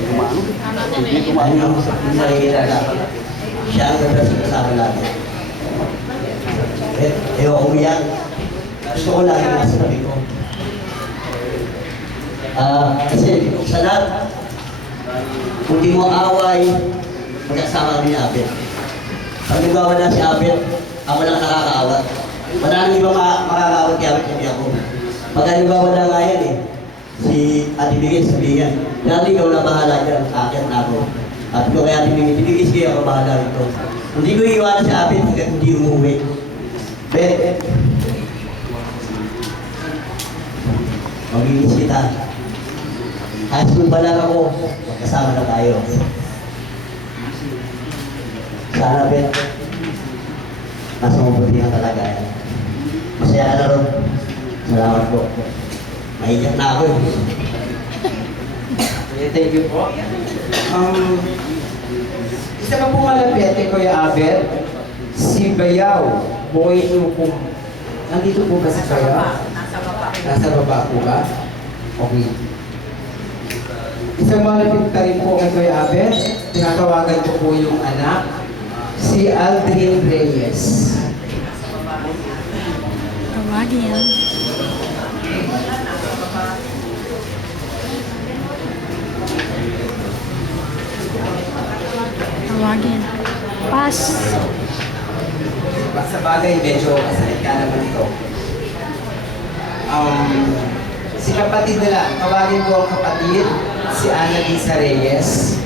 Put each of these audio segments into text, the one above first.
Ano yung nahihirala ka? Siya ang nagdasal kasama natin. Ayoko umiyak. Gusto ko lagi nasa tabi ko. Kasi sa lahat, kung di mo away, magkasama kami ni Abet. Pag nagwawala si Abet, ako lang nakakaawat. Wala nang iba makakaawat kay Abet, hindi ako. Pagka nagwawala nga yan si Ate Bigay sabihin, dati ikaw na bahala dyan, akyat na ako. At ito kay Ate Bigay, sige ako bahala rito. Hindi ko iiwanan si Abet hanggang hindi umuwi. Bet, magigiss kita. High school pa lang ako, magkasama na tayo. Sana, Bet, nasa mabuti na talaga yan. Masaya ka na ron. Salamat po. Mahiyak na ako Thank you po. Isa pa po malapit kay Kuya Abet, si Bayaw, Boy Nukong. Nandito po ba si Bayaw? Nasa baba po ba? Okay. Isang malapit ka rin po kay Kuya Abet, tinatawagan ko po yung anak, si Aldrin Reyes. Tawagin yan. Tawagin. Pass. Sa bagay, medyo kasakit ka naman ito. Si kapatid nila, tawagin ko ang kapatid, si Ana Lisa Reyes.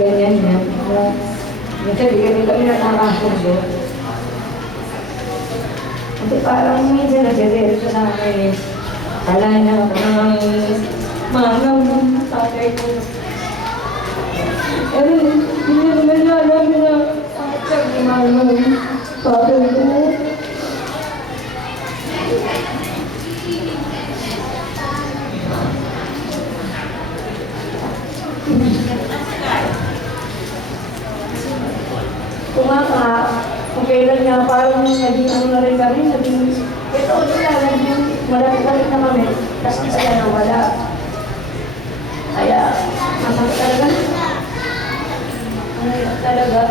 Ganyan yan. Minsan di kami nakakasundo. Kasi parang minsan nagsiseryo sa namin. Kala na ako ng mangaw ng tatay ko. Pero hindi naman alam na sakit siya ni mangaw ng tatay ko. Kung kailan nga parang naging ano na rin kami, naging ito nila, naging malapit-lapit na kami, tapos kaya nawala. Kaya, masakit talaga. Talaga.